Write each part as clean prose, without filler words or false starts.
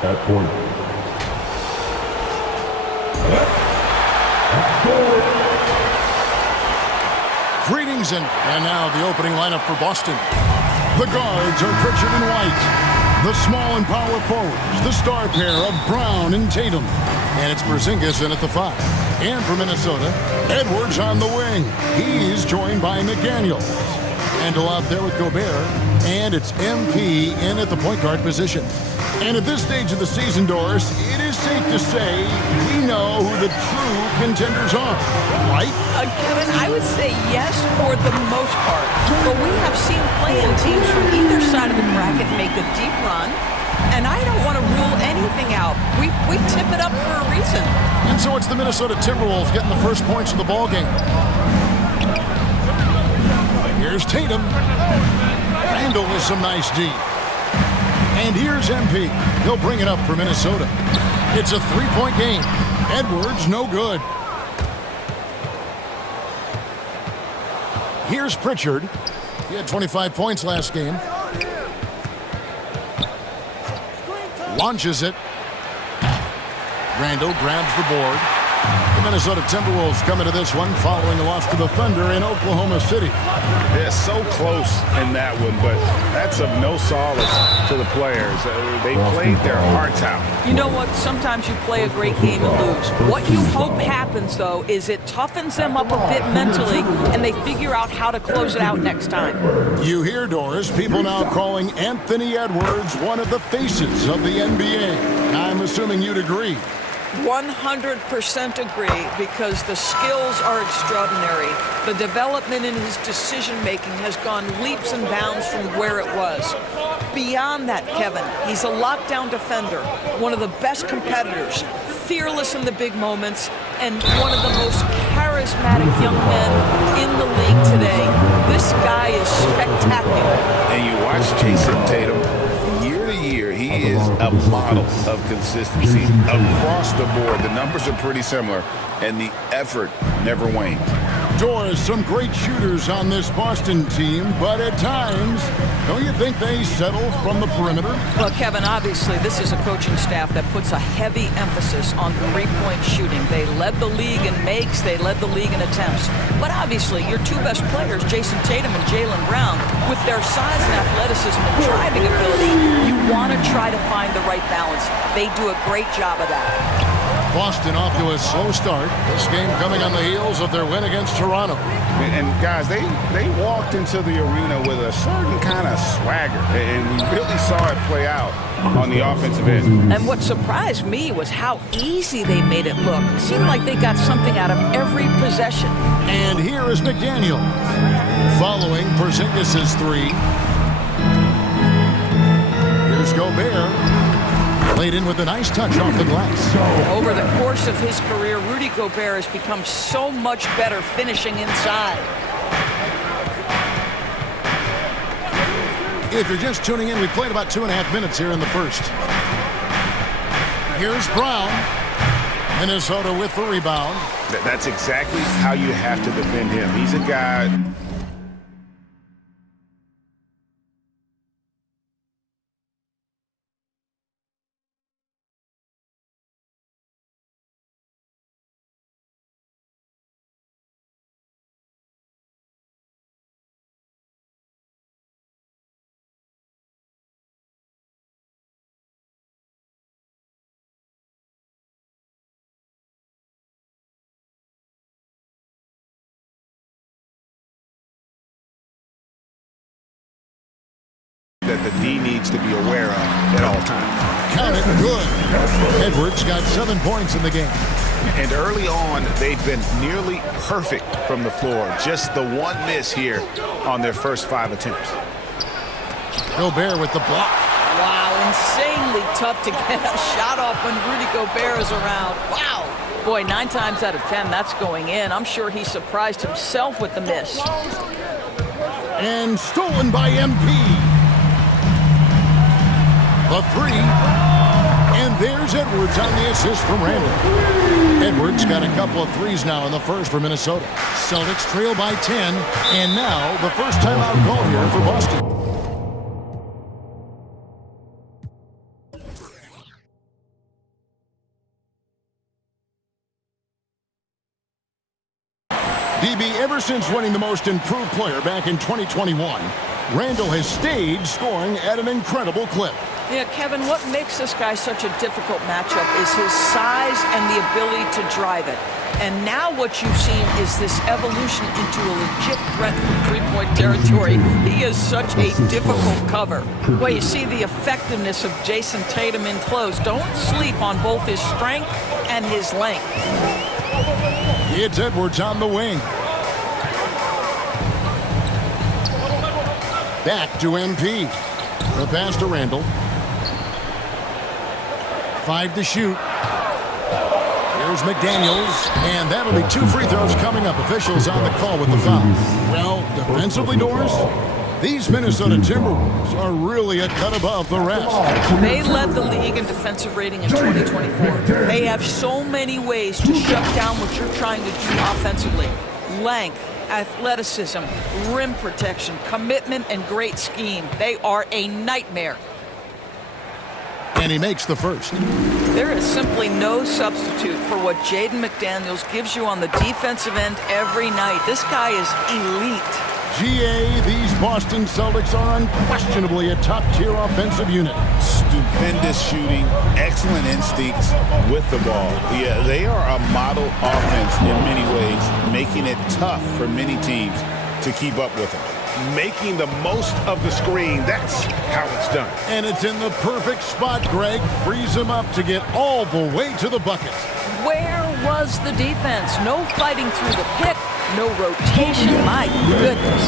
At point. Greetings and now the opening lineup for Boston. The guards are Pritchard and White. The small and power forwards, the star pair of Brown and Tatum. And it's Porzingis in at the 5. And for Minnesota, Edwards on the wing. He's joined by McDaniels. Randall out there with Gobert. And it's MP in at the point guard position. And at this stage of the season, Doris, it is safe to say we know who the true contenders are, right? Kevin, I would say yes for the most part. But we have seen play-in teams from either side of the bracket make a deep run. And I don't want to rule anything out. We tip it up for a reason. And so it's the Minnesota Timberwolves getting the first points of the ballgame. Here's Tatum. Randall with some nice D. And here's MP. He'll bring it up for Minnesota. It's a three-point game. Edwards, no good. Here's Pritchard. He had 25 points last game. Launches it. Randall grabs the board. The Minnesota Timberwolves coming to this one following a loss to the Thunder in Oklahoma City. They're so close in that one, but that's of no solace to the players. They played their hearts out. You know what? Sometimes you play a great game and lose. What you hope happens, though, is it toughens them up a bit mentally, and they figure out how to close it out next time. You hear, Doris, people now calling Anthony Edwards one of the faces of the NBA. I'm assuming you'd agree. 100% agree, because the skills are extraordinary. The development in his decision-making has gone leaps and bounds from where it was. Beyond that, Kevin, he's a lockdown defender, one of the best competitors, fearless in the big moments, and one of the most charismatic young men in the league today. This guy is spectacular. And you watch Jason Tatum. Year to year, he is a model of consistency across the board. The numbers are pretty similar, and the effort never waned. Doris, some great shooters on this Boston team, but at times, don't you think they settle from the perimeter? Well, Kevin, obviously, this is a coaching staff that puts a heavy emphasis on three-point shooting. They led the league in makes, they led the league in attempts. But obviously, your two best players, Jason Tatum and Jaylen Brown, with their size and athleticism and driving ability, you want to try to find the right balance. They do a great job of that. Boston off to a slow start. This game coming on the heels of their win against Toronto. And guys, they walked into the arena with a certain kind of swagger, and we really saw it play out on the offensive end. And what surprised me was how easy they made it look. It seemed like they got something out of every possession. And here is McDaniel following Porzingis' three. Here's Gobert. Laid in with a nice touch off the glass. Over the course of his career, Rudy Gobert has become so much better finishing inside. If you're just tuning in, we played about 2.5 minutes here in the first. Here's Brown. Minnesota with the rebound. That's exactly how you have to defend him. He's a guy that the D needs to be aware of at all times. Count it, good. Edwards got 7 points in the game. And early on, they've been nearly perfect from the floor. Just the one miss here on their first 5 attempts. Gobert with the block. Wow, insanely tough to get a shot off when Rudy Gobert is around. Wow. Boy, 9 times out of 10, that's going in. I'm sure he surprised himself with the miss. And stolen by MP. The 3. And there's Edwards on the assist from Randall. Edwards got a couple of threes now in the first for Minnesota. Celtics trail by 10. And now the first timeout call here for Boston. DB, ever since winning the most improved player back in 2021, Randall has stayed scoring at an incredible clip. Yeah, Kevin, what makes this guy such a difficult matchup is his size and the ability to drive it. And now what you've seen is this evolution into a legit threat from three-point territory. He is such a difficult cover. Well, you see the effectiveness of Jason Tatum in close. Don't sleep on both his strength and his length. It's Edwards on the wing. Back to MP. The pass to Randall. 5 to shoot. Here's McDaniels. And that'll be 2 free throws coming up. Officials on the call with the foul. Well, defensively, Doris, these Minnesota Timberwolves are really a cut above the rest. They led the league in defensive rating in 2024. They have so many ways to shut down what you're trying to do offensively. Length, athleticism, rim protection, commitment, and great scheme. They are a nightmare. And he makes the first. There is simply no substitute for what Jaden McDaniels gives you on the defensive end every night. This guy is elite. GA, these Boston Celtics are unquestionably a top-tier offensive unit. Stupendous shooting, excellent instincts with the ball. Yeah, they are a model offense in many ways, making it tough for many teams to keep up with them. Making the most of the screen, that's how it's done. And it's in the perfect spot, Greg. Frees him up to get all the way to the bucket. Where was the defense? No fighting through the pick, no rotation. My goodness.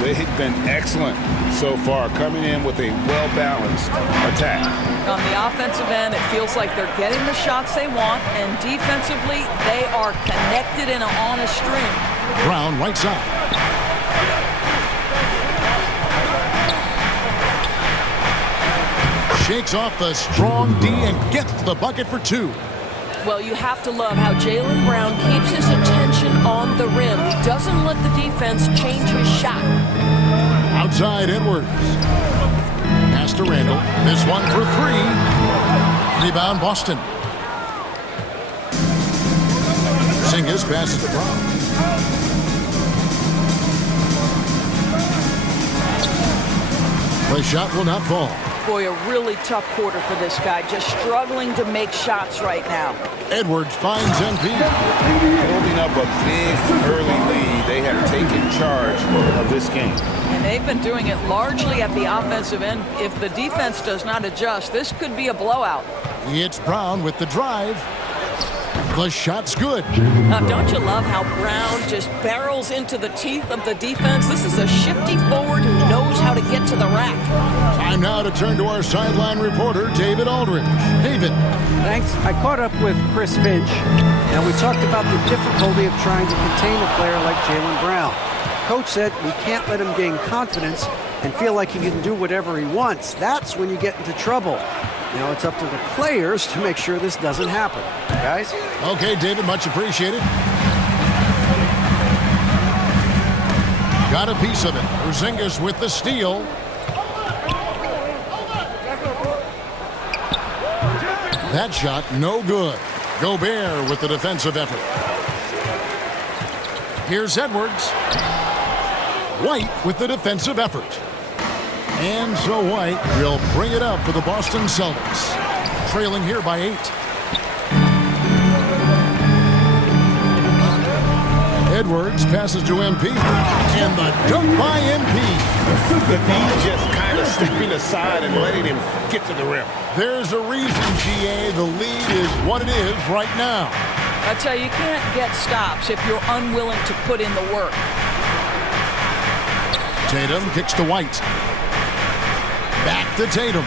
They've been excellent so far, coming in with a well-balanced attack. On the offensive end, it feels like they're getting the shots they want, and defensively, they are connected in on a string. Brown, right side. Shakes off the strong D and gets to the bucket for 2. Well, you have to love how Jaylen Brown keeps his attention on the rim. He doesn't let the defense change his shot. Outside Edwards. Pass to Randall. This one for 3. Rebound Boston. Porzingis passes to Brown. The shot will not fall. Boy, a really tough quarter for this guy. Just struggling to make shots right now. Edwards finds MP. Holding up a big early lead. They have taken charge of this game. And they've been doing it largely at the offensive end. If the defense does not adjust, this could be a blowout. It's Brown with the drive. The shot's good. Don't you love how Brown just barrels into the teeth of the defense? This is a shifty forward who knows how to get to the rack. Time now to turn to our sideline reporter, David Aldridge. David. Thanks. I caught up with Chris Finch, and we talked about the difficulty of trying to contain a player like Jaylen Brown. Coach said we can't let him gain confidence and feel like he can do whatever he wants. That's when you get into trouble. Now it's up to the players to make sure this doesn't happen. Guys? Okay, David, much appreciated. Got a piece of it. Porzingis with the steal. That shot, no good. Gobert with the defensive effort. Here's Edwards. White with the defensive effort. And so White will bring it up for the Boston Celtics. Trailing here by 8. Edwards passes to MP. And the dunk by MP. The D just kind of stepping aside and letting him get to the rim. There's a reason, GA. The lead is what it is right now. I tell you, you can't get stops if you're unwilling to put in the work. Tatum kicks to White. Back to Tatum.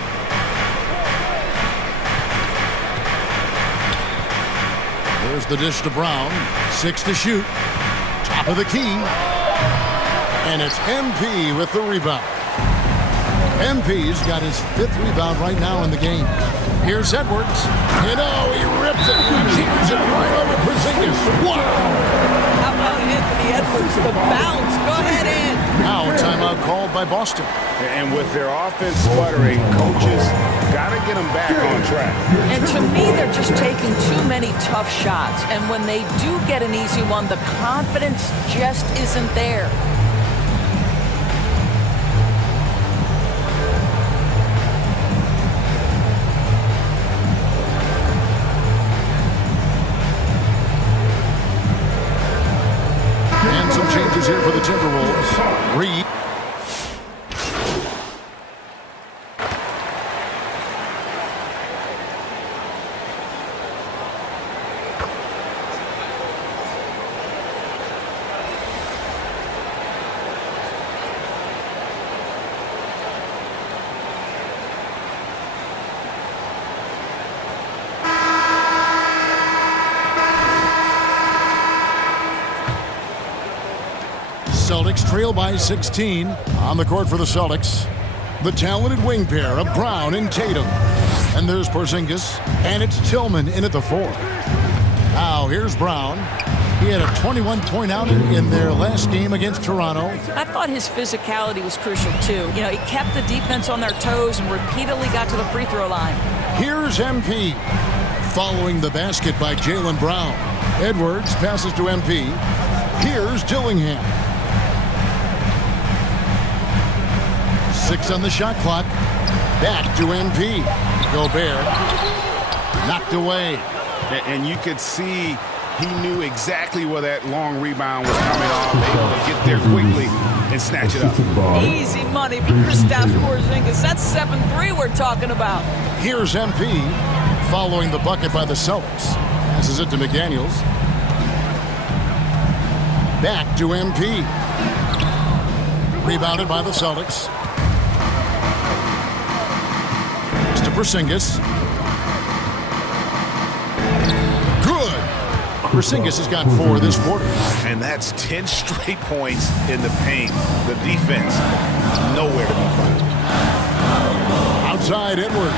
There's the dish to Brown. 6 to shoot. Top of the key. And it's MP with the rebound. MP's got his 5th rebound right now in the game. Here's Edwards. He rips it. Jams it right over Porzingis. Wow! How about Anthony Edwards? The bounce. Go ahead in. Now timeout called by Boston. And with their offense sputtering, coaches got to get them back on track. And to me, they're just taking too many tough shots. And when they do get an easy one, the confidence just isn't there. And some changes here for the Timberwolves. Reed. Celtics trail by 16. On the court for the Celtics, the talented wing pair of Brown and Tatum. And there's Porzingis, and it's Tillman in at the 4. Now here's Brown. He had a 21-point outing in their last game against Toronto. I thought his physicality was crucial, too. You know, he kept the defense on their toes and repeatedly got to the free throw line. Here's MP. Following the basket by Jaylen Brown. Edwards passes to MP. Here's Dillingham. 6 on the shot clock. Back to MP. Gobert. Knocked away. And you could see he knew exactly where that long rebound was coming off. Able to get there quickly and snatch it up. Easy money for Kristaps Porzingis. That's 7-3 we're talking about. Here's MP. Following the bucket by the Celtics. Passes it to McDaniels. Back to MP. Rebounded by the Celtics. To Porzingis. Good. Porzingis has got 4 this quarter. And that's 10 straight points in the paint. The defense, nowhere to be found. Outside Edwards.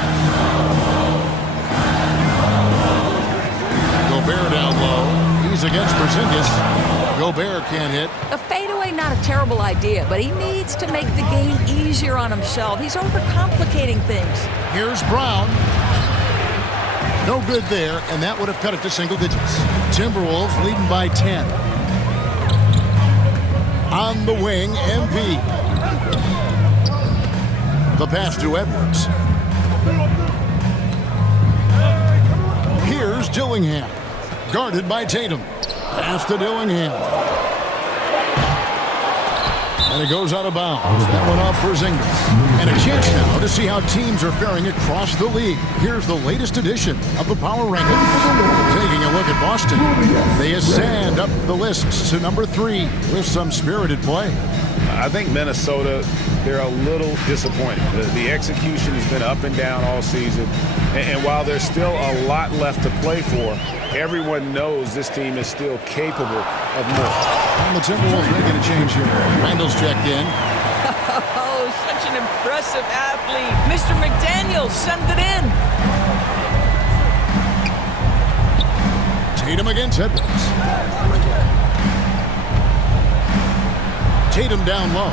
Gobert down low. He's against Porzingis. Gobert can't hit. A fadeaway, not a terrible idea, but he needs to make the game easier on himself. He's overcomplicating things. Here's Brown. No good there, and that would have cut it to single digits. Timberwolves leading by 10. On the wing, MP. The pass to Edwards. Here's Dillingham. Guarded by Tatum. Pass to Dillingham. And it goes out of bounds. That one off for Porzingis. And a chance now to see how teams are faring across the league. Here's the latest edition of the Power Rankings. Taking a look at Boston. They ascend up the list to number 3 with some spirited play. I think Minnesota, they're a little disappointed. The execution has been up and down all season. And while there's still a lot left to play for, everyone knows this team is still capable of more. And the Timberwolves making a change here. Randall's checked in. Oh, such an impressive athlete. Mr. McDaniels, send it in. Tatum against Edwards. Tatum down low.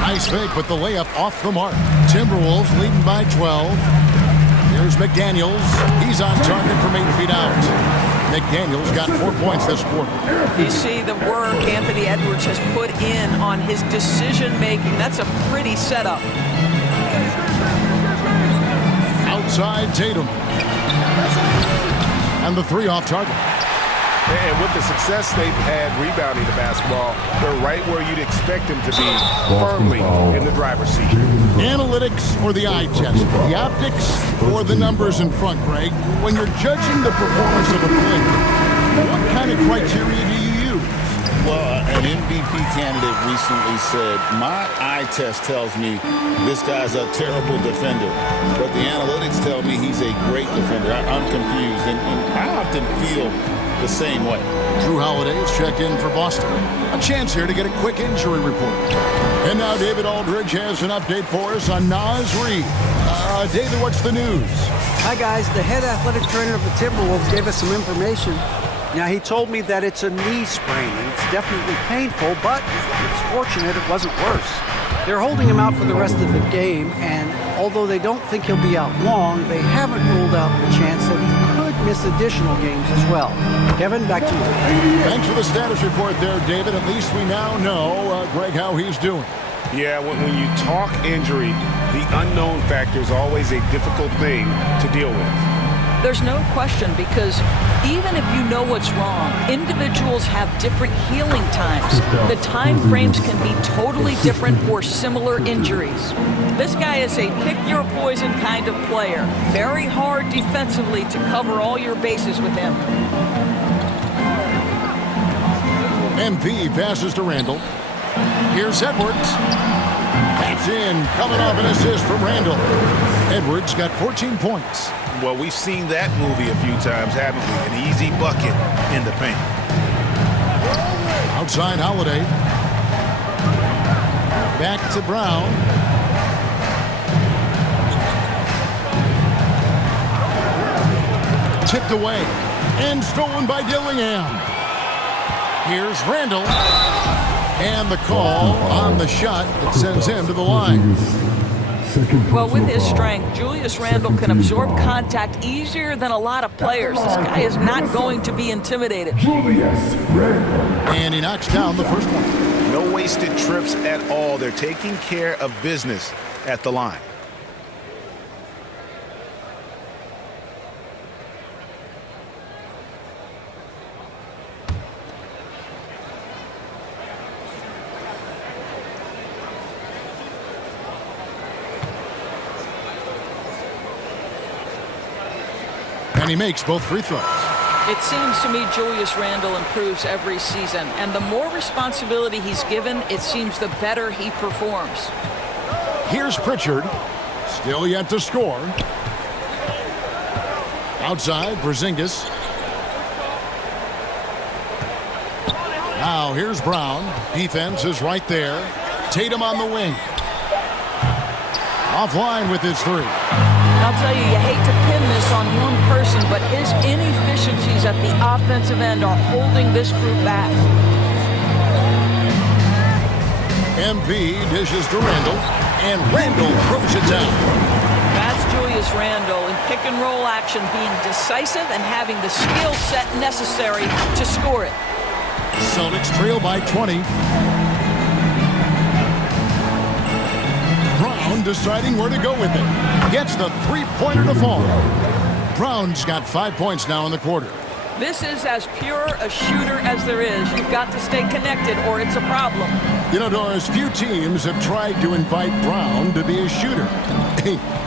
Nice fake, but the layup off the mark. Timberwolves leading by 12. Here's McDaniels. He's on target from 8 feet out. McDaniels got 4 points this quarter. You see the work Anthony Edwards has put in on his decision-making. That's a pretty setup. Outside Tatum. And the 3 off target. And with the success they've had rebounding the basketball, they're right where you'd expect them to be, firmly in the driver's seat. Analytics or the eye test? The optics or the numbers in front, Greg? When you're judging the performance of a player, what kind of criteria do you use? Well, an MVP candidate recently said, my eye test tells me this guy's a terrible defender, but the analytics tell me he's a great defender. I'm confused, and I often feel the same way. Drew Holiday is checked in for Boston. A chance here to get a quick injury report. And now David Aldridge has an update for us on Naz Reid. David, what's the news? Hi, guys. The head athletic trainer of the Timberwolves gave us some information. Now, he told me that it's a knee sprain, and it's definitely painful, but it's fortunate it wasn't worse. They're holding him out for the rest of the game, and although they don't think he'll be out long, they haven't ruled out the chance that he could miss additional games as well. Kevin, back to you. Thanks for the status report there, David. At least we now know, Greg, how he's doing. Yeah, when you talk injury, the unknown factor is always a difficult thing to deal with. There's no question, because even if you know what's wrong, individuals have different healing times. The time frames can be totally different for similar injuries. This guy is a pick-your-poison kind of player. Very hard defensively to cover all your bases with him. MP passes to Randall. Here's Edwards. That's in, coming off an assist from Randall. Edwards got 14 points. Well, we've seen that movie a few times, haven't we? An easy bucket in the paint. Outside Holiday. Back to Brown. Tipped away and stolen by Dillingham. Here's Randall. And the call on the shot that sends him to the line. Well, with his strength, Julius Randle can absorb contact easier than a lot of players. This guy is not going to be intimidated. Julius Randle. And he knocks down the first one. No wasted trips at all. They're taking care of business at the line. And he makes both free throws. It seems to me Julius Randle improves every season, and the more responsibility he's given, it seems the better he performs. Here's Pritchard, still yet to score. Outside, Porzingis. Now here's Brown. Defense is right there. Tatum on the wing. Offline with his three. I'll tell you hate to pin this on one person, but his inefficiencies at the offensive end are holding this group back. MP dishes to Randall, and Randall throws it down. That's Julius Randle in pick-and-roll action, being decisive and having the skill set necessary to score it. Celtics trail by 20. Brown deciding where to go with it. Gets the three-pointer to fall. Brown's got 5 points now in the quarter. This is as pure a shooter as there is. You've got to stay connected or it's a problem. You know, Doris, few teams have tried to invite Brown to be a shooter.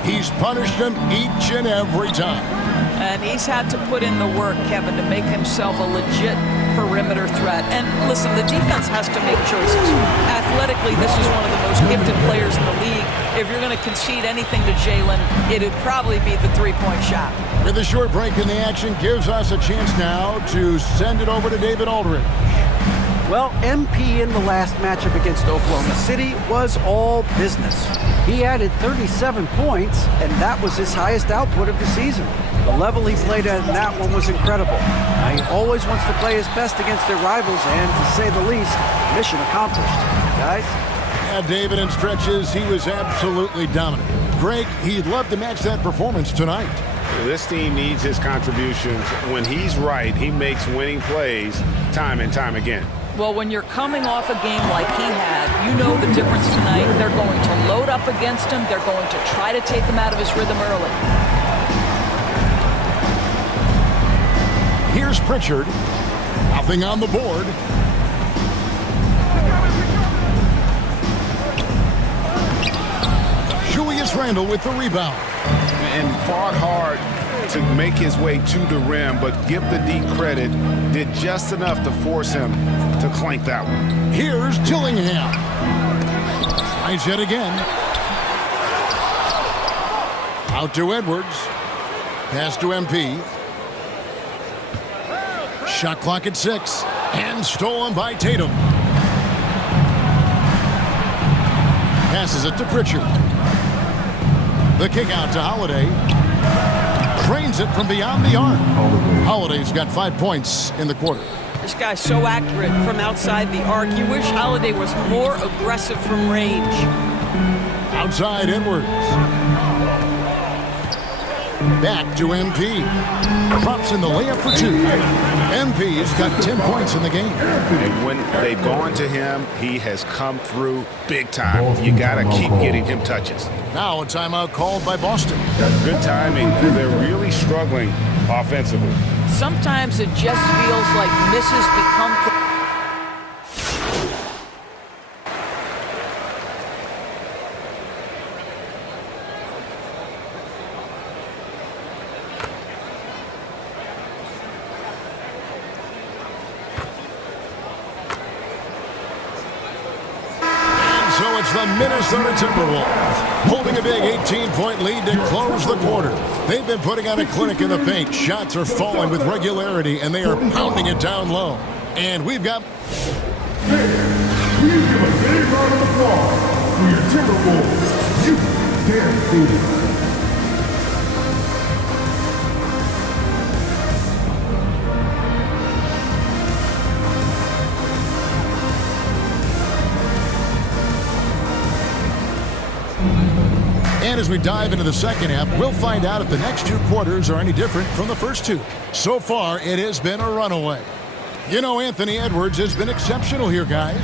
He's punished them each and every time. And he's had to put in the work, Kevin, to make himself a legit perimeter threat. And listen, the defense has to make choices. Athletically, this is one of the most gifted players in the league. If you're going to concede anything to Jalen, it'd probably be the three-point shot. With a short break in the action, gives us a chance now to send it over to David Aldridge. Well, MP in the last matchup against Oklahoma City was all business. He added 37 points, and that was his highest output of the season. The level he played at in that one was incredible. He always wants to play his best against their rivals, and to say the least, mission accomplished. Guys? Yeah, David, in stretches, he was absolutely dominant. Greg, he'd love to match that performance tonight. This team needs his contributions. When he's right, he makes winning plays time and time again. Well, when you're coming off a game like he had, you know the difference tonight. They're going to load up against him. They're going to try to take him out of his rhythm early. Here's Pritchard. Nothing on the board. Julius Randle with the rebound. And fought hard to make his way to the rim, but give the D credit, did just enough to force him to clank that one. Here's Dillingham. Tries yet again. Out to Edwards. Pass to MP. Shot clock at 6. And stolen by Tatum. Passes it to Pritchard. The kick out to Holiday. Drains it from beyond the arc. Holiday's got 5 points in the quarter. This guy's so accurate from outside the arc. You wish Holiday was more aggressive from range. Outside Edwards. Back to MP. Drops in the layup for 2. MP's got 10 points in the game. And when they've gone to him, he has come through big time. You got to keep getting him touches. Now a timeout called by Boston. Good timing. They're really struggling offensively. Sometimes it just feels like misses become... So it's the Minnesota Timberwolves holding a big 18-point lead to close the quarter. They've been putting on a clinic in the paint. Shots are falling with regularity, and they are pounding it down low. And we've got... Please give a big round of applause for your Timberwolves. You damn fool. And as we dive into the second half, we'll find out if the next 2 quarters are any different from the first 2. So far, it has been a runaway. You know, Anthony Edwards has been exceptional here, guys.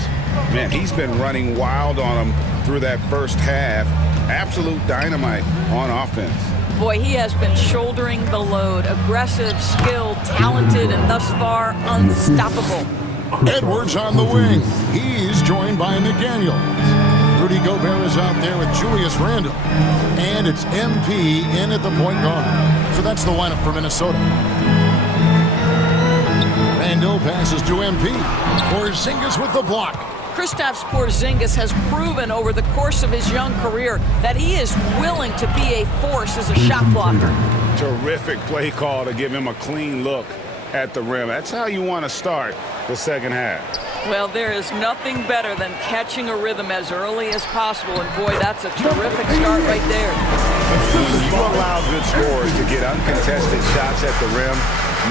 Man, he's been running wild on them through that first half. Absolute dynamite on offense. Boy, he has been shouldering the load. Aggressive, skilled, talented, and thus far, unstoppable. Edwards on the wing. He's joined by McDaniels. Rudy Gobert is out there with Julius Randle. And it's MP in at the point guard. So that's the lineup for Minnesota. Randle passes to MP. Porzingis with the block. Kristaps Porzingis has proven over the course of his young career that he is willing to be a force as a shot blocker. Terrific play call to give him a clean look at the rim. That's how you want to start the second half. Well, there is nothing better than catching a rhythm as early as possible, and boy, that's a terrific start right there. You allow good scorers to get uncontested shots at the rim,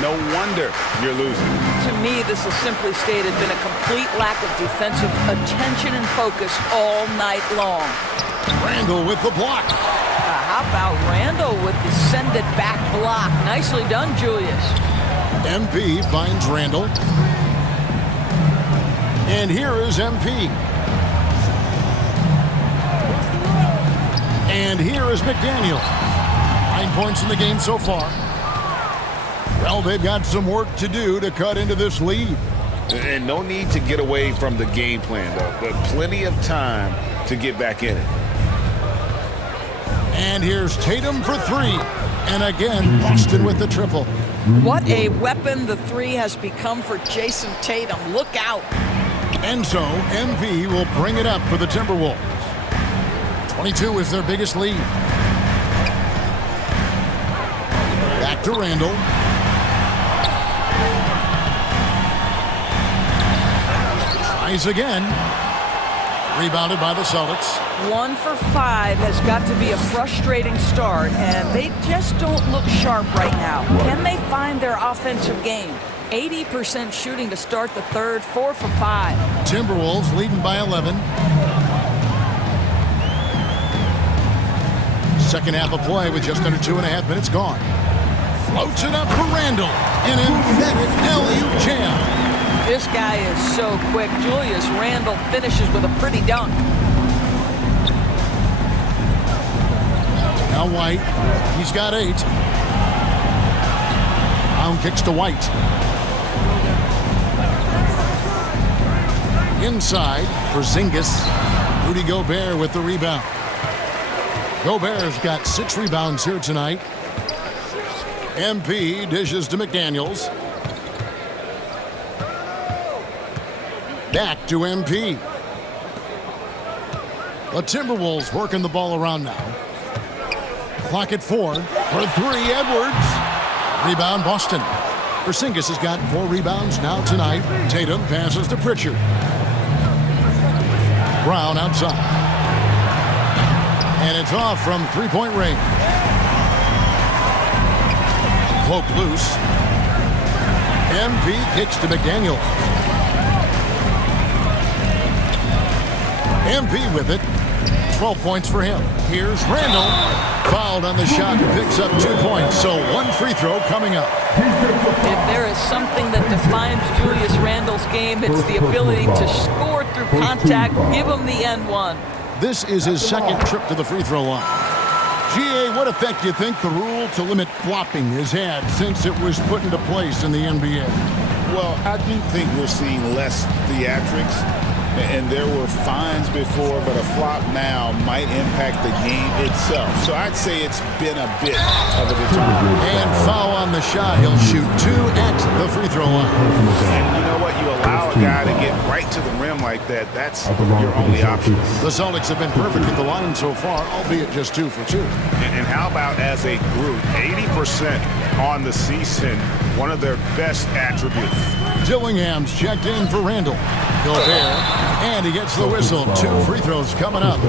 no wonder you're losing. To me, this has simply stated been a complete lack of defensive attention and focus all night long. Randle with the block. How about Randle with the send it back block? Nicely done, Julius. MP finds Randle. And here is MP. And here is McDaniel. 9 points in the game so far. Well, they've got some work to do to cut into this lead. And no need to get away from the game plan, though. But plenty of time to get back in it. And here's Tatum for 3. And again, Boston with the triple. What a weapon the 3 has become for Jason Tatum. Look out. And so, MP will bring it up for the Timberwolves. 22 is their biggest lead. Back to Randle. Tries again. Rebounded by the Celtics. 1 for 5 has got to be a frustrating start, and they just don't look sharp right now. Can they find their offensive game? 80% shooting to start the third, 4 for 5. Timberwolves leading by 11. Second half of play with just under 2.5 minutes gone. Floats it up for Randle. An emphatic alley-oop jam. This guy is so quick. Julius Randle finishes with a pretty dunk. Now White. He's got 8. Brown kicks to White. Inside, Porzingis. Rudy Gobert with the rebound. Gobert's got 6 rebounds here tonight. MP dishes to McDaniels. Back to MP. The Timberwolves working the ball around now. Clock at 4 for 3. Edwards. Rebound Boston. Porzingis has got 4 rebounds now tonight. Tatum passes to Pritchard. Brown outside. And it's off from 3-point range. Poke loose. MP kicks to McDaniel. MP with it. 12 points for him. Here's Randall. Fouled on the shot and picks up 2 points. So 1 free throw coming up. If there is something that defines Julius Randle's game, it's the ability to score through contact. Give him the end one. This is his 2nd trip to the free throw line. GA, what effect do you think the rule to limit flopping has had since it was put into place in the NBA? Well, I do think we're seeing less theatrics. And there were fines before, but a flop now might impact the game itself. So I'd say it's been a bit of a deterrent. And foul on the shot. He'll shoot 2 at the free throw line. And you know what? You allow a guy to get right to the rim like that, that's your only option. The Celtics have been perfect at the line so far, albeit just 2 for 2. And how about as a group, 80% on the season, one of their best attributes. Dillingham's checked in for Randall. Gobert, and he gets the whistle. 2 free throws coming up.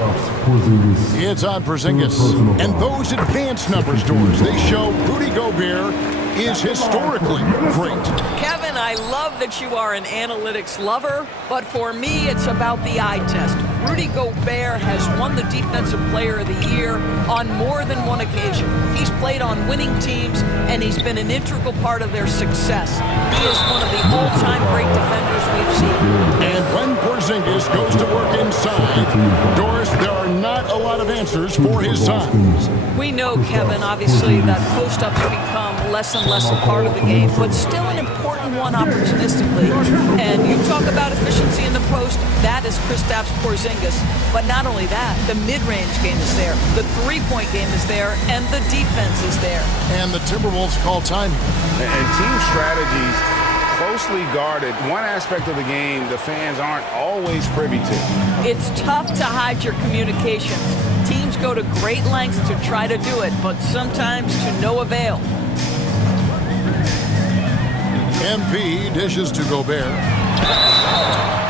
It's on Porzingis. And those advanced numbers, Doors, they show Rudy Gobert is historically great. Kevin, I love that you are an analytics lover, but for me, it's about the eye test. Rudy Gobert has won the Defensive Player of the Year on more than one occasion. He's played on winning teams, and he's been an integral part of their success. He is one of the all-time great defenders we've seen. And when Porzingis goes to work inside, Doris, there are not a lot of answers for his sons. We know, Kevin, obviously, that post-ups become less and less a part of the game, but still an important one opportunistically. And you talk about efficiency in the post, that is Kristaps Porzingis. But not only that, the mid-range game is there, the three-point game is there, and the defense is there. And the Timberwolves call time. And team strategies closely guarded. One aspect of the game the fans aren't always privy to. It's tough to hide your communications. Teams go to great lengths to try to do it, but sometimes to no avail. MP dishes to Gobert.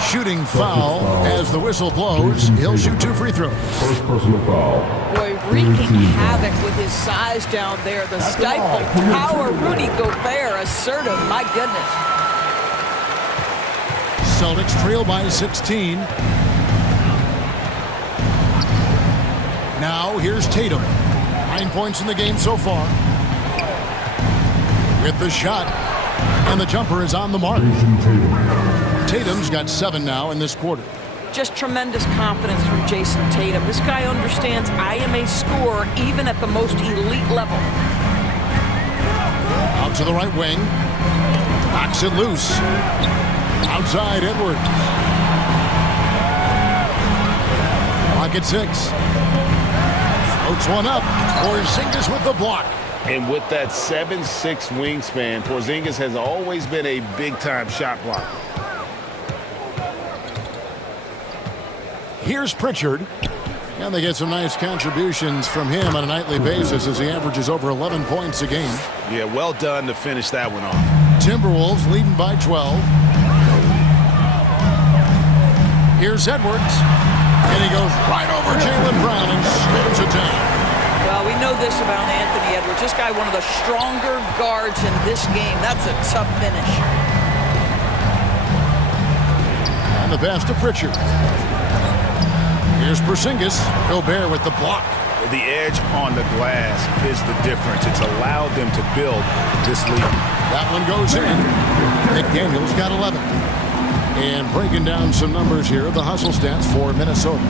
Shooting foul as the whistle blows. He'll shoot 2 free throws. First personal foul. Boy, wreaking havoc with his size down there. The stifled power. Rudy Gobert, assertive. My goodness. Celtics trail by 16. Now here's Tatum. 9 points in the game so far. With the shot. And the jumper is on the mark. Tatum's got 7 now in this quarter. Just tremendous confidence from Jason Tatum. This guy understands I am a scorer even at the most elite level. Out to the right wing. Knocks it loose. Outside Edwards. Clock at 6. Floats one up. Porzingis with the block. And with that 7'6" wingspan, Porzingis has always been a big-time shot blocker. Here's Pritchard. And they get some nice contributions from him on a nightly basis as he averages over 11 points a game. Yeah, well done to finish that one off. Timberwolves leading by 12. Here's Edwards. And he goes right over Jaylen Brown and slams it down. Well, we know this about Anthony Edwards. This guy, one of the stronger guards in this game. That's a tough finish. And the pass to Pritchard. Here's Porzingis. Gobert with the block. The edge on the glass is the difference. It's allowed them to build this lead. That one goes in. McDaniels got 11. And breaking down some numbers here, the hustle stats for Minnesota.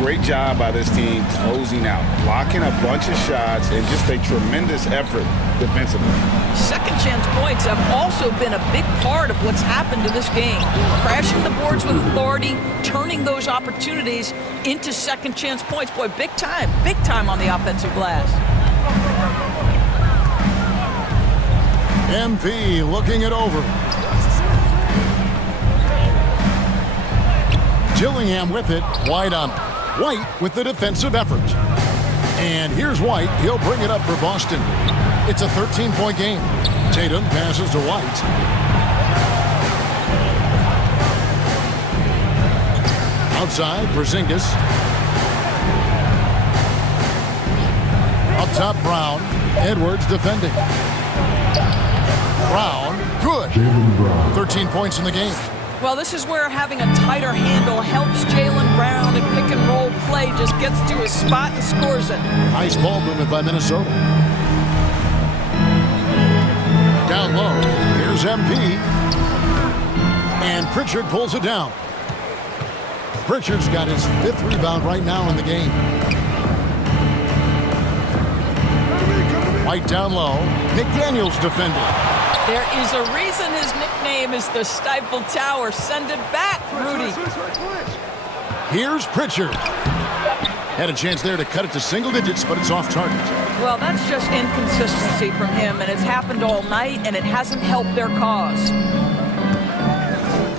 Great job by this team closing out, blocking a bunch of shots, and just a tremendous effort defensively. Second chance points. Nuggets have also been a big part of what's happened to this game. Crashing the boards with authority, turning those opportunities into second chance points. Boy, big time on the offensive glass. MP looking it over. Gillingham with it. White on it. White with the defensive effort. And here's White. He'll bring it up for Boston. It's a 13-point game. Tatum passes to White. Outside, Porzingis. Up top, Brown. Edwards defending. Brown, good. 13 points in the game. Well, this is where having a tighter handle helps Jaylen Brown in pick-and-roll play. Just gets to his spot and scores it. Nice ball movement by Minnesota. Down low. Here's MP. And Pritchard pulls it down. Pritchard's got his 5th rebound right now in the game. White down low. McDaniels defending. There is a reason his nickname is the Stifle Tower. Send it back, Rudy. Here's Pritchard. Had a chance there to cut it to single digits, but it's off target. Well, that's just inconsistency from him, and it's happened all night, and it hasn't helped their cause.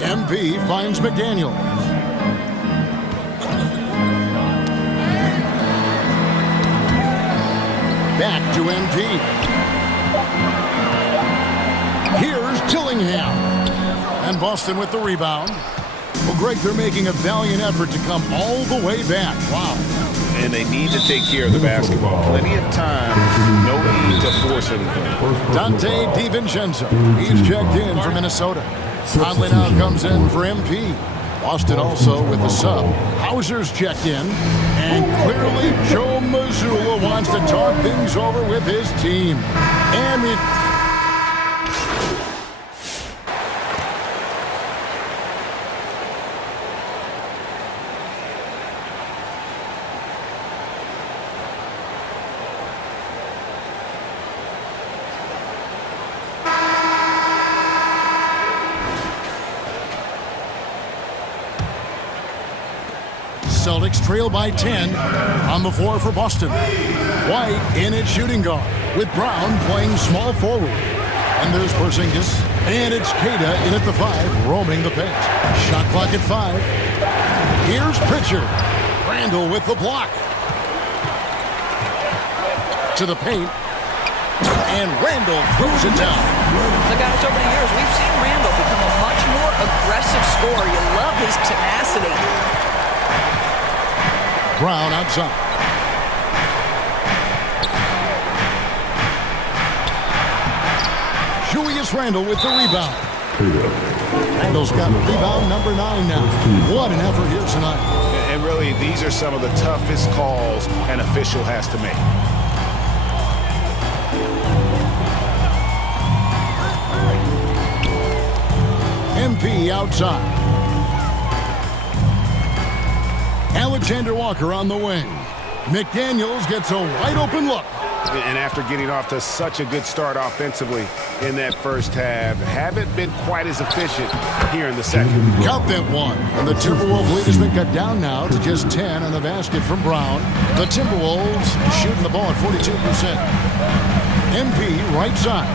MP finds McDaniels. Back to MP. Here's Gillingham. And Boston with the rebound. Well, Greg, they're making a valiant effort to come all the way back. Wow. And they need to take care of the basketball. Plenty of time. No need to force anything. Dante DiVincenzo. He's checked in for Minnesota. Conley now comes in for MP. Boston also with the sub. Hauser's checked in. And clearly Joe Mazzulla wants to talk things over with his team. And it... Celtics trail by 10 on the floor for Boston. White in at shooting guard with Brown playing small forward. And there's Porzingis. And it's Queta in at the 5, roaming the paint. Shot clock at 5. Here's Pritchard. Randall with the block. To the paint. And Randall throws it down. The guys, over the years, we've seen Randall become a much more aggressive scorer. You love his tenacity. Brown outside. Julius Randle with the rebound. Randle's got rebound number 9 now. What an effort here tonight. And really, these are some of the toughest calls an official has to make. MP outside. Alexander Walker on the wing. McDaniels gets a wide open look. And after getting off to such a good start offensively in that first half, haven't been quite as efficient here in the second. Count that one. And the Timberwolves lead has been cut down now to just 10 on the basket from Brown. The Timberwolves shooting the ball at 42%. MP right side.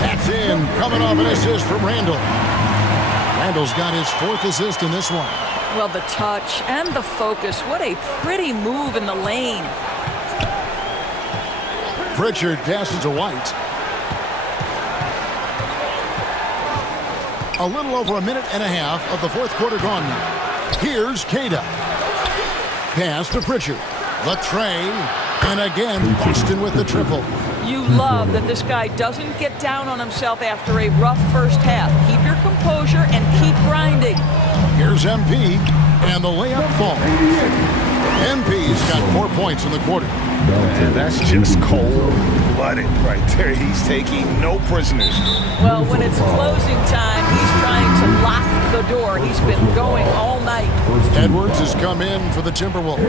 That's in. Coming off an assist from Randall. Randall's got his 4th assist in this one. Well, the touch and the focus. What a pretty move in the lane. Pritchard passes to White. A little over a minute and a half of the 4th quarter gone now. Here's Queta. Pass to Pritchard. The tray. And again, Boston with the triple. You love that this guy doesn't get down on himself after a rough first half. Keep your composure and keep grinding. Here's MP, and the layup falls. MP's got 4 points in the quarter. And that's just cold-blooded right there. He's taking no prisoners. Well, when it's closing time, he's trying to lock the door. He's been going all night. Edwards has come in for the Timberwolves.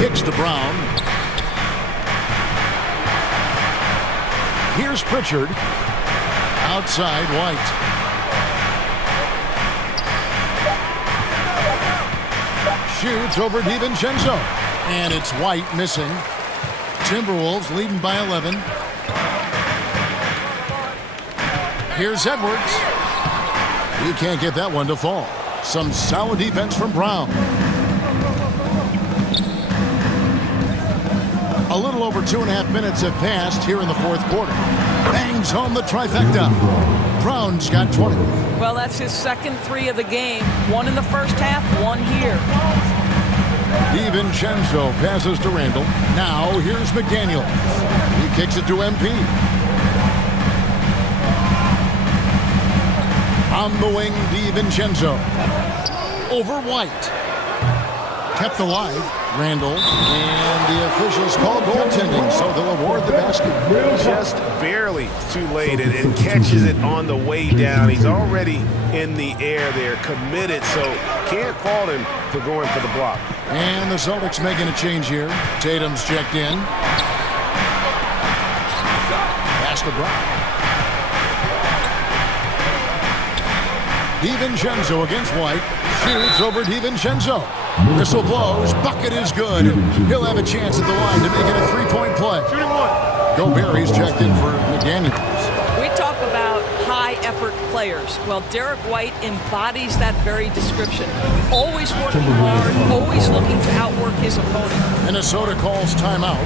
Kicks to Brown. Here's Pritchard. Outside White. Shoots over DiVincenzo. And it's White missing. Timberwolves leading by 11. Here's Edwards. He can't get that one to fall. Some solid defense from Brown. A little over 2.5 minutes have passed here in the fourth quarter. Bangs home the trifecta. Brown's got 20. Well, that's his second three of the game. One in the first half, one here. DiVincenzo passes to Randall. Now here's McDaniel. He kicks it to MP. On the wing, DiVincenzo. Over White. Kept alive. Randall. And the officials call goaltending, so they'll award the basket. Just barely too late and catches it on the way down. He's already in the air there, committed, so can't fault him for going for the block. And the Celtics making a change here. Tatum's checked in. Pass to Brown. DiVincenzo against White. Shoots over DiVincenzo. Whistle blows. Bucket is good. He'll have a chance at the line to make it a three-point play. Gobert's checked in for McDaniels. We talk about high-effort players. Well, Derek White embodies that very description. Always working hard, always looking to outwork his opponent. Minnesota calls timeout.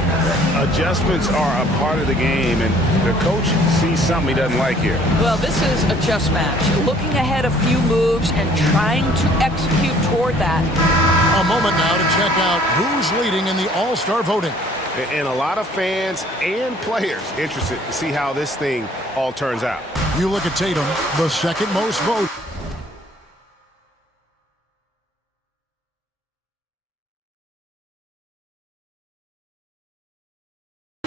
Adjustments are a part of the game, and the coach sees something he doesn't like here. Well, this is a chess match. Looking ahead a few moves and trying to execute toward that. A moment now to check out who's leading in the All-Star voting. And a lot of fans and players interested to see how this thing all turns out. You look at Tatum, the second most votes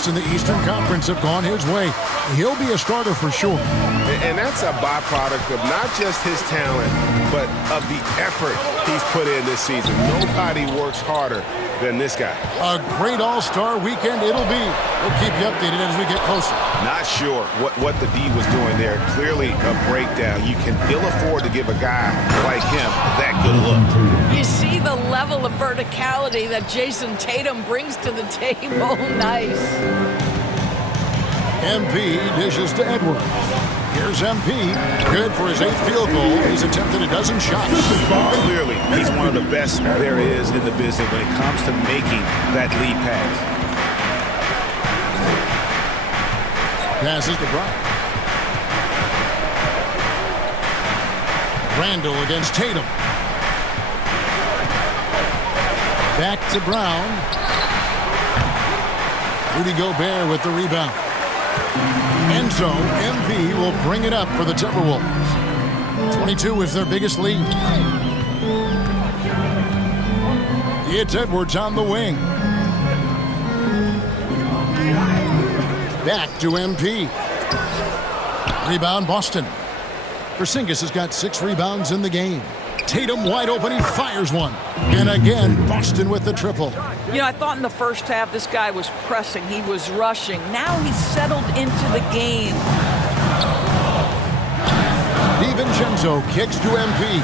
in the Eastern Conference have gone his way. He'll be a starter for sure. And that's a byproduct of not just his talent, but of the effort he's put in this season. Nobody works harder than this guy. A great All-Star weekend it'll be. We'll keep you updated as we get closer. Not sure what the D was doing there. Clearly a breakdown. You can ill afford to give a guy like him that good look. You see the level of verticality that Jason Tatum brings to the table. Nice. MP dishes to Edwards. Here's MP. Good for his 8th field goal. He's attempted a dozen shots. Clearly, he's one of the best there is in the business when it comes to making that lead pass. Passes to Bryant. Randall against Tatum. Back to Brown. Rudy Gobert with the rebound. And so MP will bring it up for the Timberwolves. 22 is their biggest lead. It's Edwards on the wing. Back to MP. Rebound Boston. Porzingis has got 6 rebounds in the game. Tatum wide open, he fires one. And again, Boston with the triple. You know, I thought in the first half this guy was pressing, he was rushing. Now he's settled into the game. DiVincenzo kicks to MP.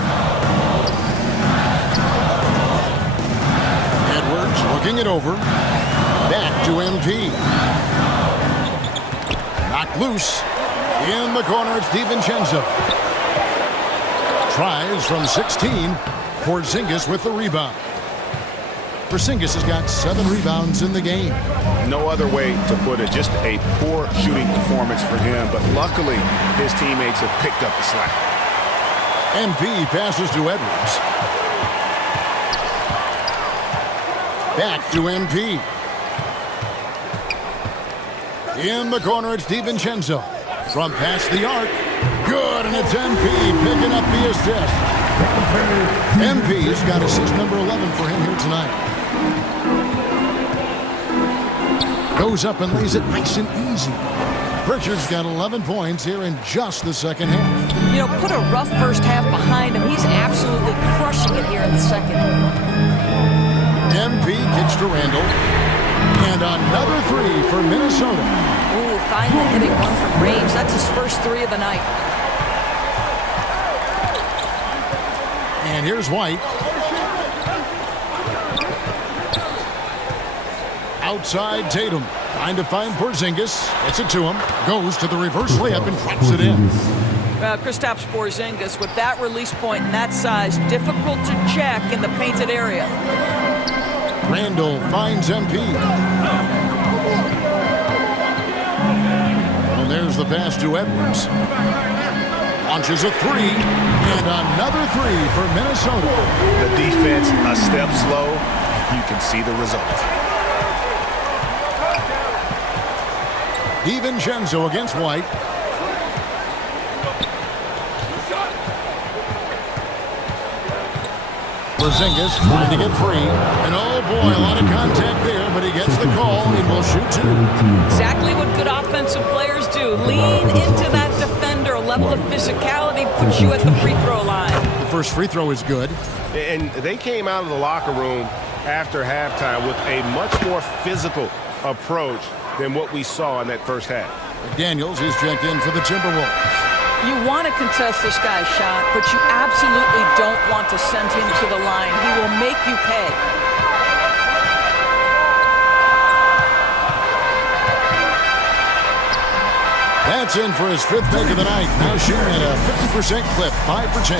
Edwards looking it over. Back to MP. Knocked loose. In the corner, it's DiVincenzo. Tries from 16. Porzingis with the rebound. Porzingis has got 7 rebounds in the game. No other way to put it. Just a poor shooting performance for him. But luckily, his teammates have picked up the slack. MP passes to Edwards. Back to MP. In the corner, it's DiVincenzo. From past the arc. Good, and it's MP picking up the assist. MP's got assist number 11 for him here tonight. Goes up and lays it nice and easy. Pritchard's got 11 points here in just the second half. You know, put a rough first half behind him. He's absolutely crushing it here in the second. MP kicks to Randall. And another 3 for Minnesota. Ooh, finally hitting one from range. That's his first 3 of the night. And here's White. Outside Tatum. Trying to find Porzingis. Gets it to him. Goes to the reverse layup and drops it in. Kristaps Porzingis with that release point and that size, difficult to check in the painted area. Randall finds MP. And there's the pass to Edwards. Launches a 3, and another 3 for Minnesota. The defense a step slow. You can see the result. DiVincenzo against White. Porzingis trying to get free. And oh boy, a lot of contact there, but he gets the call and will shoot 2. Exactly what good offensive players do. Lean into that defender. A level of physicality puts you at the free throw line. The first free throw is good. And they came out of the locker room after halftime with a much more physical approach than what we saw in that first half. McDaniels is checked in for the Timberwolves. You want to contest this guy's shot, but you absolutely don't want to send him to the line. He will make you pay. That's in for his 5th make of the night. Now shooting at a 50% clip, 5 for 10.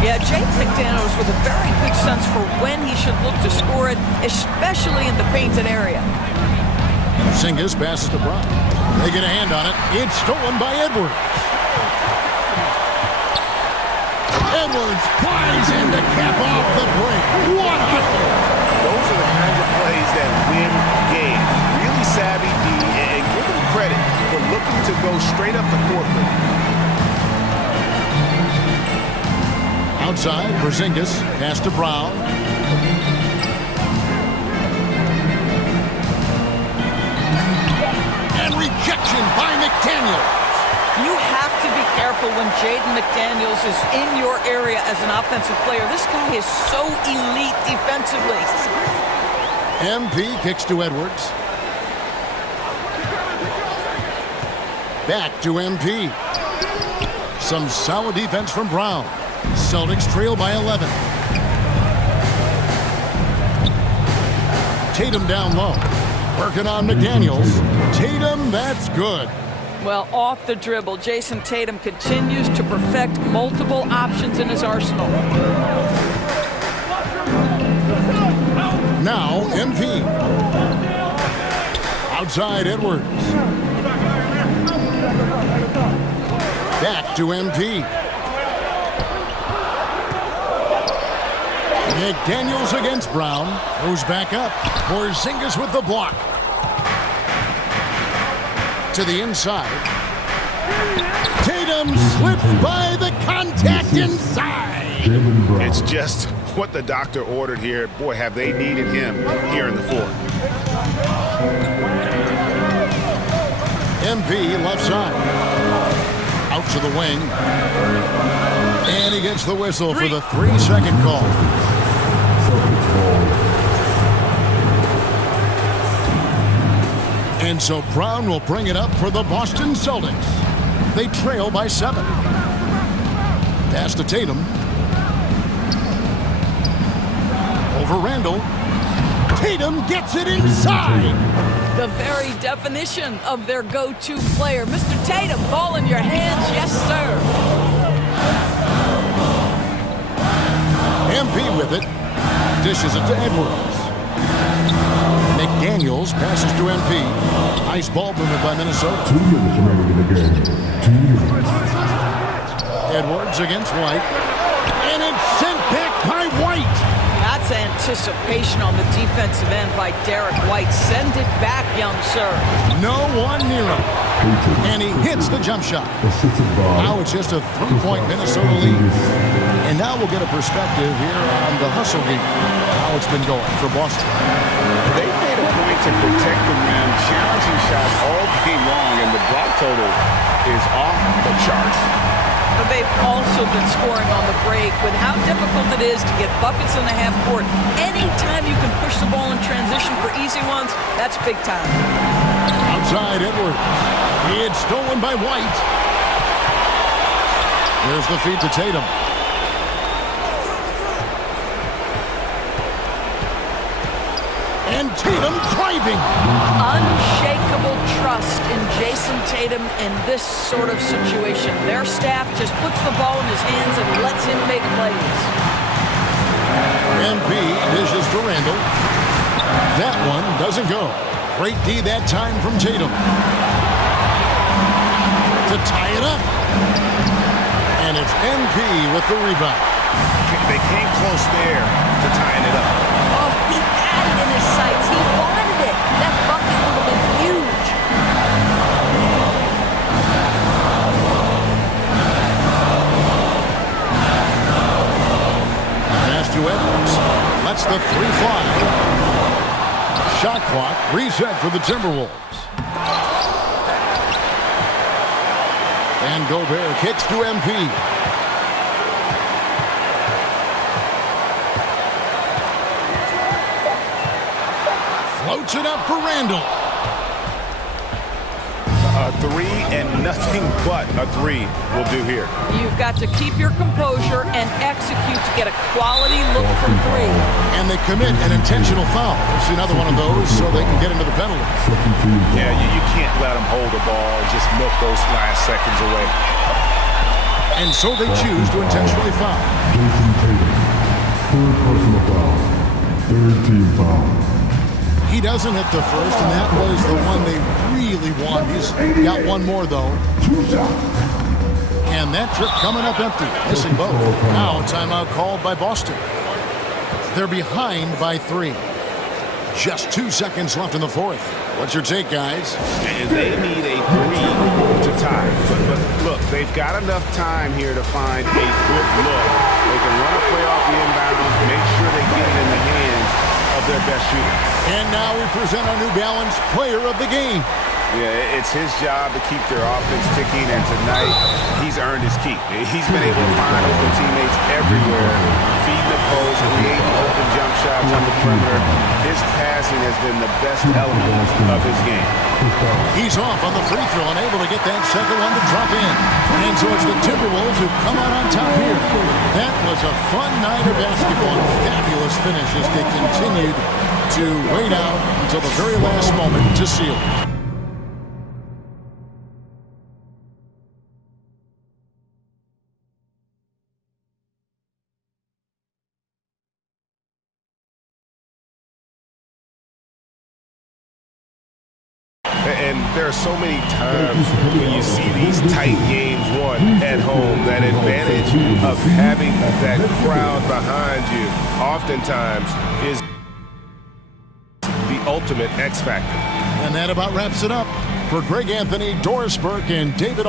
Yeah, Jake McDaniels with a very good sense for when he should look to score it, especially in the painted area. Porzingis passes to Brown. They get a hand on it. It's stolen by Edwards. Edwards flies in to cap off the break. What hustle! Those are the kinds of plays that win games. Really savvy D, and give him credit for looking to go straight up the court. Outside, Porzingis pass to Brown. And rejection by McDaniels. You have to be careful when Jaden McDaniels is in your area as an offensive player. This guy is so elite defensively. MP kicks to Edwards. Back to MP. Some solid defense from Brown. Celtics trail by 11. Tatum down low. Working on McDaniels. Tatum, that's good. Well, off the dribble, Jason Tatum continues to perfect multiple options in his arsenal. Now, MP. Outside Edwards. Back to MP. McDaniels against Brown. Goes back up. Porzingis with the block. To the inside. Tatum slips by the contact inside. It's just what the doctor ordered here. Boy, have they needed him here in the 4th. MP left side. Out to the wing. And he gets the whistle for the 3-second call. And so Brown will bring it up for the Boston Celtics. They trail by 7. Pass to Tatum. Over Randall. Tatum gets it inside. The very definition of their go-to player. Mr. Tatum, ball in your hands. Yes, sir. MP with it. Dishes it to Edwards. McDaniels passes to MP. Nice ball movement by Minnesota. 2 minutes remaining in the game. 2 minutes. Edwards against White. And it's sent back by White. That's anticipation on the defensive end by Derek White. Send it back, young sir. No one near him. And he hits the jump shot. Now it's just a 3-point Minnesota lead. And now we'll get a perspective here on the hustle game. How it's been going for Boston. They made a point to protect the rim, challenging shots all game long, and the block total is off the charts. But they've also been scoring on the break with how difficult it is to get buckets in the half court. Anytime you can push the ball in transition for easy ones, that's big time. Outside Edwards. It's stolen by White. There's the feed to Tatum. And Tatum driving. Unshakable trust in Jason Tatum in this sort of situation. Their staff just puts the ball in his hands and lets him make plays. MP dishes to Randall. That one doesn't go. Great D that time from Tatum. To tie it up. And it's MP with the rebound. They came close there to tying it up. Oh, he had it in his sights. He wanted it. That bucket would have been huge. Pass to Edwards. Lets the three fly. Shot clock reset for the Timberwolves. And Gobert kicks to MP. Floats it up for Randall. A three and nothing but a three will do here. You've got to keep your composure and execute to get a quality look from three. And they commit an intentional foul. It's another one of those so they can get into the penalty. Yeah, you can't let them hold the ball and just milk those last seconds away. And so they choose to intentionally foul. Jason Tatum. Third personal foul. Third team foul. He doesn't hit the first, and that was the one they really won. He's got one more, though. And that trip coming up empty, missing both. Now a timeout called by Boston. They're behind by 3. Just 2 seconds left in the fourth. What's your take, guys? And they need a three to tie. But look, they've got enough time here to find a good look. They can run a play off the inbound, make sure they get it in the hands of their best shooter. And now we present our New Balance player of the game. Yeah, it's his job to keep their offense ticking, and tonight he's earned his keep. He's been able to find open teammates everywhere, feeding the post, creating open jump shots on the perimeter. His passing has been the best element of his game. He's off on the free throw and able to get that second one to drop in. And so it's the Timberwolves who come out on top here. That was a fun night of basketball. Fabulous finish as they continued to wait out until the very last moment to seal it. And there are so many times when you see these tight games won at home, that advantage of having that crowd behind you oftentimes is the ultimate X factor. And that about wraps it up. For Greg Anthony, Doris Burke, and David